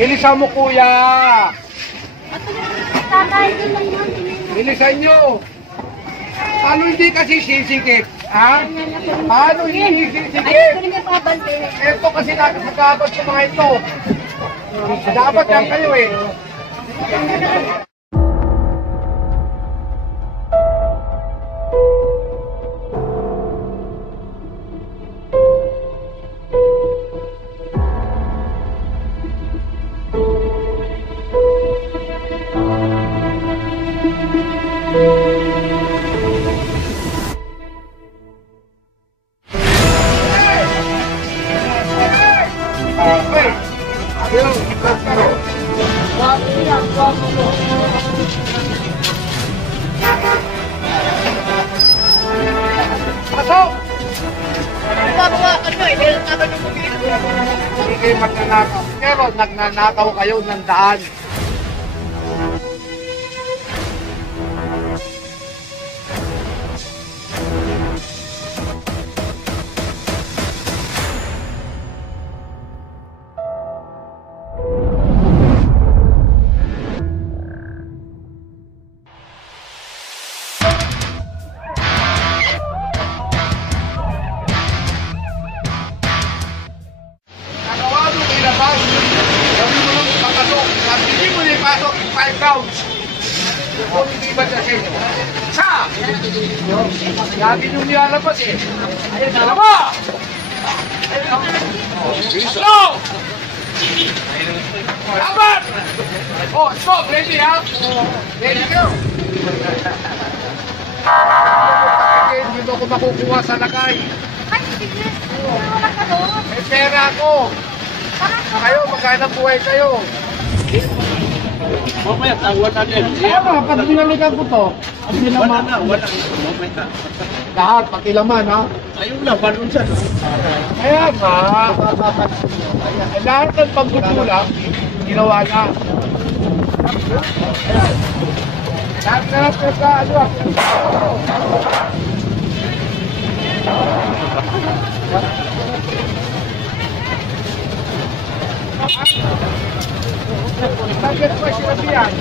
Bilisan mo, kuya. Bilisan nyo. Ano hindi kasi sisikip? Ha? Ano hindi sisikip? Ito kasi nakakabot sa mga ito. Dapat yan kayo eh. Pasok! Hindi kayo magnanakaw. Pero nagnanakaw kayo ng daan. Pasok, 5 rounds. Kung hindi ba siya sa'yo? Sa! Lagi nyo nilalabas eh. Ayun, alam mo! Slow! Laban! Oh, stop! Ready, ha? Ready, go! Hindi mo ako makukuha sa lagay. Ay, sige. Wala ka doon. May pera ako. Kayo, maghanap buhay kayo. Mamaya, tawad natin. Ano, pag binalikan ko to, Wala na. Mamaya. lahat, pati laman, ha? Ayun na, paano siya? Kaya nga, lahat ng pagkukulang, ginawa na. Lahat na lang sa ano, Bakit pa sila biyan?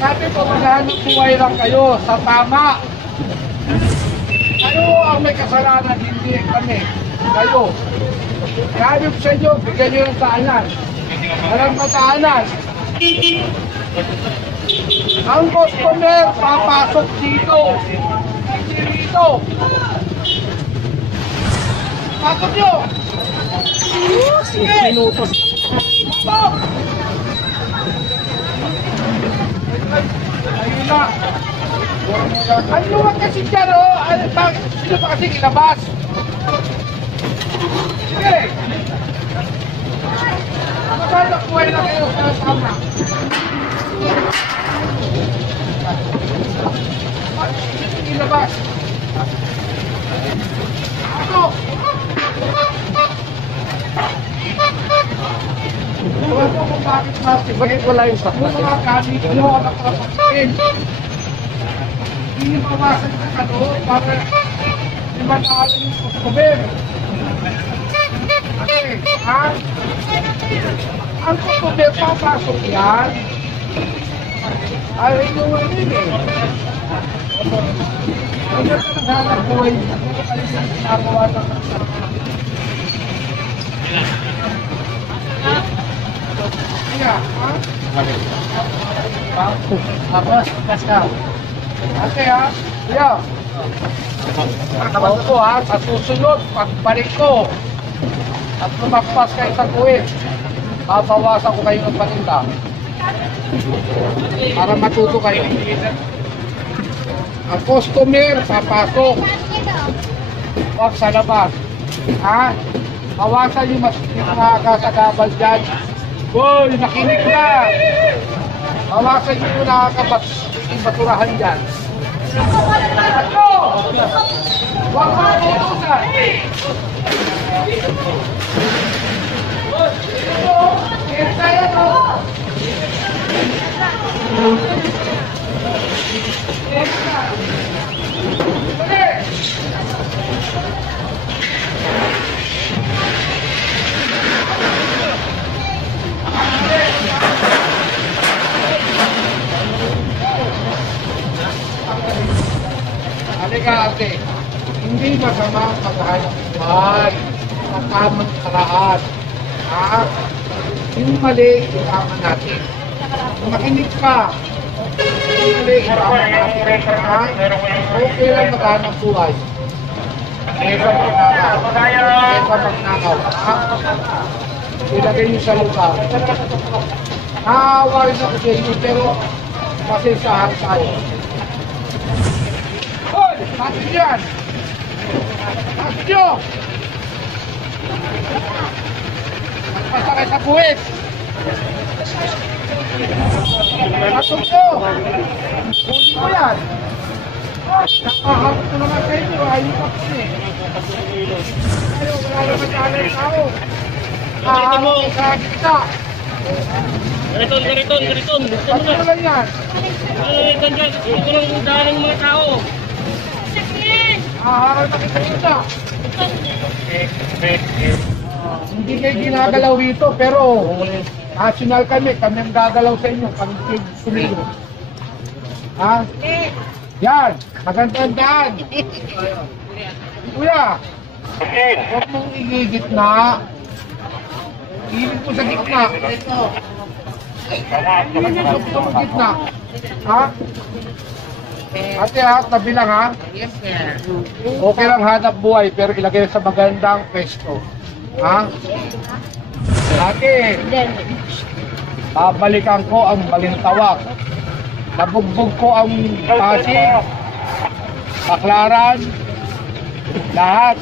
Sabi ko, maghanap buhay lang kayo sa tama. Ano ang may kasalanan? Hindi kami. Kayo. Sabi ko sa inyo, bigyan nyo ng taanan. Walang mataanan. Ang customer, papasok dito. Hindi dito. Pasok nyo! Sige! Minutos. Pasok! Ayun na. Ano naman kasi dyan, oh? Sino pa kasi ilabas? Sige! Magkano buhay na kayo sa tama? Sino ilabas? Ano? Ewan ko kung bakit plastic. Bakit wala yung plastic? Yung mga gamit nyo, nakapagpapin. Hindi mawasan sa kano para di matalo yung customer. Kasi, ha? Ang customer papasok yan. Ay, yung ano yun eh. Ang ganda ng hanap buhay. Ano kayo sa ginagawa ng Iya, ha? Tapos, kas ka. Ate, ha? Iya. Pagkakas ko, ha? Sa susunod, pagbalik ko. At lumagpas kayo sa kuwit. Babawasan ko kayo ng paninda. Para matuto kayo. Ang customer, papasok. Huwag sa labas. Ha? Bawasan yung nakakasagabal dyan. Boy, nakinig na! Bawasan yung nakakabaturahan dyan. Ano? Huwag mo tutusan! Ito yan o! Ito! tamang paghahanap buhay, sa tamang paraan. Ha? Yung mali, itama natin. Makinig ka. Yung mali, itama natin. Ha? Okay lang maghanap buhay. Kesa magnakaw. Ha? Ilagay niyo sa lugar. Naawa rin ako sa inyo, pero masensahan tayo. Hoy! Bakit yan? Bakit nyo? Magpasakay sa buwit! Bakit nyo? Huli ko yan! Nakahapot ko naman sa inyo, ayun pa po eh. Ayaw, wala naman tayo ng tao. Nakahapot ko sa kita. Gariton. Bakit mo lang yan? Ito lang udahan ng mga tao. Haharap na kita kita. Hindi kayo ginagalaw dito, pero national kami ang gagalaw sa inyo, kami sumilo. Ha? Yan, magandaan. Kuya, huwag mong igigit na. Ilig mo sa gitna. Huwag mo sa gitna. Ha? Ate ha, tabi lang ha. Yes, sir. Okay lang hanap buhay, pero ilagay sa magandang pwesto. Ha? Ate, babalikan ko ang Balintawak. Nabugbog ko ang Pasig, Baklaran, lahat.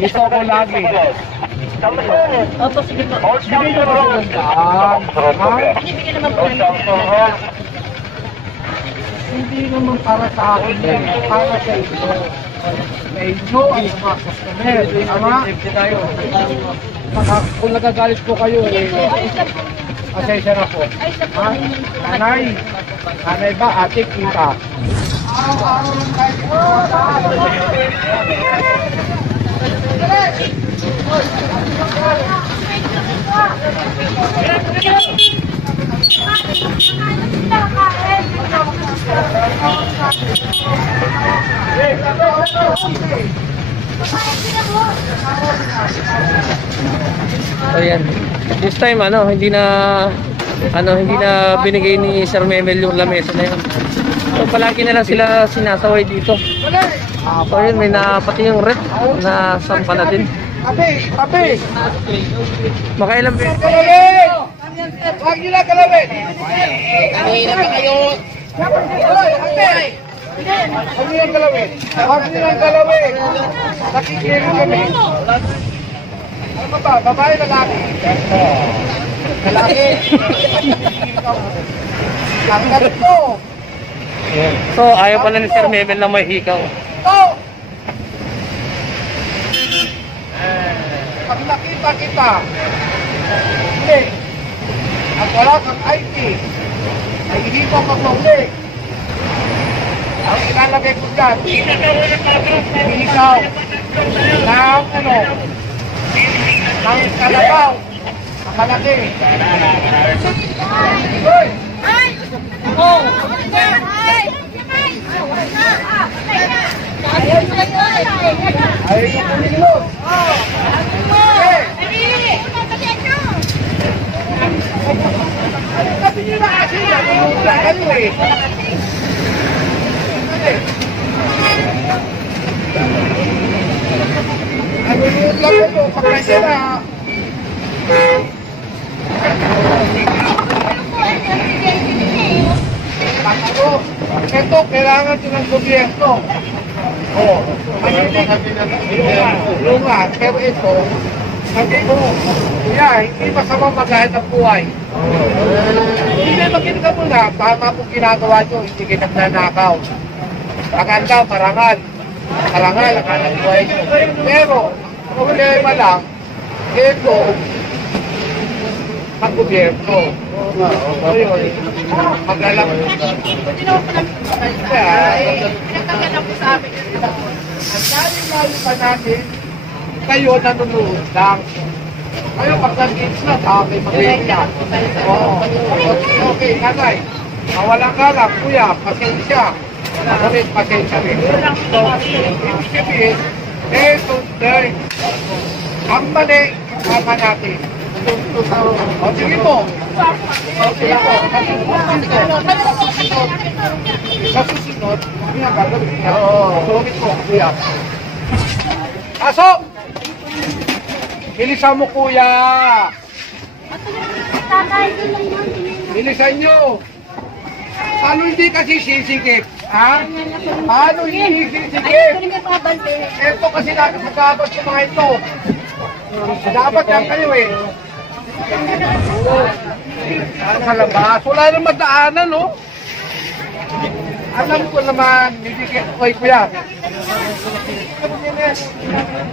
Ito ko lagi. Opo, sige po. Bigay ko na magandaan. Ha? Bibigyan naman po namin. Hindi naman para sa akin yan, para sa inyo. Sa inyo ang mga customer. Tama? Kung nagagalit po kayo, pasensya na po. Ha? Nanay? Nanay ba? Ate, kita. Araw-araw lang tayo. So yan. This time hindi na binigay ni Sir Memel yung lamesa na yun. So palagi na lang sila sinasaway dito. So yun, may pati yung rep na sampa na din. Tabi! Makailan ba? Kalawin! Huwag nila kalawin! Kanina pa kayo. Huwag nilang galawin. Huwag nilang galawin. Nakikinig kami. Ano ba? Babae, lalaki? Lalaki. Ang ganito. So ayaw pala ni Sir Memel na may hikaw. Ito. Pag nakita kita, hindi. At wala kang IT, ay hindi pa magpahuli. Ang ilalagay ko dyan, ikaw, ng kalabaw, ang malaki. Hoy! Oh! Ay, kunin Sabi niyo na kasi, nagulungan kayo eh. Nagulungan kayo, pagkasya na. Patalo, ito, kailangan ito ng gobyerno. Oo. Lungan, pero ito, sabi ko, kuya, hindi masama magahit ang buhay. Hindi makinig ka muna, tama kung ginagawa nyo, hindi kita nagnanakaw. Maganda, parangal. Parangal, ang hanap buhay nyo. Pero, problema lang, ito, mag-gobyerno. Mag-alam. Kaya, ang dami-dami pa natin, kayo nanonood lang. Kayo pag nag-games na, sabi mag-games. Okay, nanay. Mawalang galang, kuya, pasensya. Ako rin, pasensya rin. So, ibig sabihin, Eh, tunday. Ang mali, tama natin. O, sige po. O, sige po. Sa susunod, hindi na gagawin niya. Sulit po, kuya. Pasok! Bilisan mo, kuya. Bilisan nyo. Ano hindi kasi sisikip? Ha? Ano hindi sisikip? Ito kasi nakasagabot sa mga ito. Dapat yan kayo eh. Sa labas. Wala nang madaanan, no? Alam ko naman, hindi kayo, oy kuya.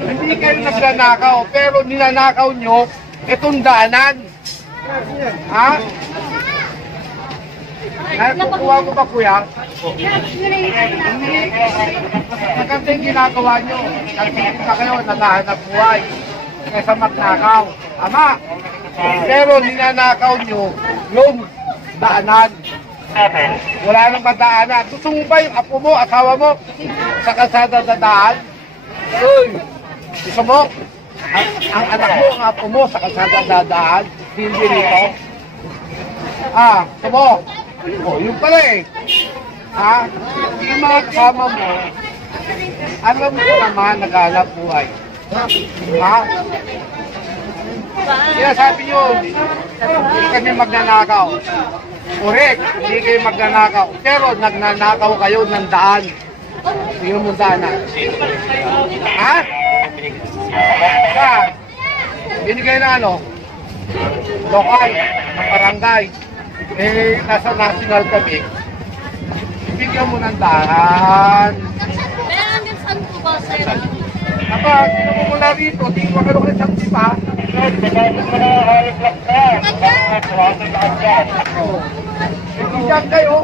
Hindi kayo nagnanakaw, pero ninanakaw nyo itong daanan. Ha? Nakukuha ko ba kuya? Maganda yung ginagawa nyo. Nagsisit pa kayo, naghahanap buhay. Kaysa magnakaw. Ama, pero ninanakaw nyo yung daanan. Wala nang madaanan. Gusto mo ba yung apo mo, asawa mo, sa kalsada dadaan? Uy! Gusto mo? Ang anak mo, ang apo mo, sa kalsada dadaan? Hindi rito? Gusto mo? O, yun pala eh. Yung mga kasama mo, alam mo naman, naghanap buhay. Sabi nyo, hindi kami magnanakaw. Correct, hindi kayo magnanakaw. Pero nagnanakaw kayo ng daan. Tingnan mo daanan. Binigay na ano? Lokal, ng barangay. Nasa national kami. Bigyan mo ng daan. Pero hanggang saan po ba, sir? Kapag mula rito, di mo kayo kayo siyang tipa. Hindi dyan kayo.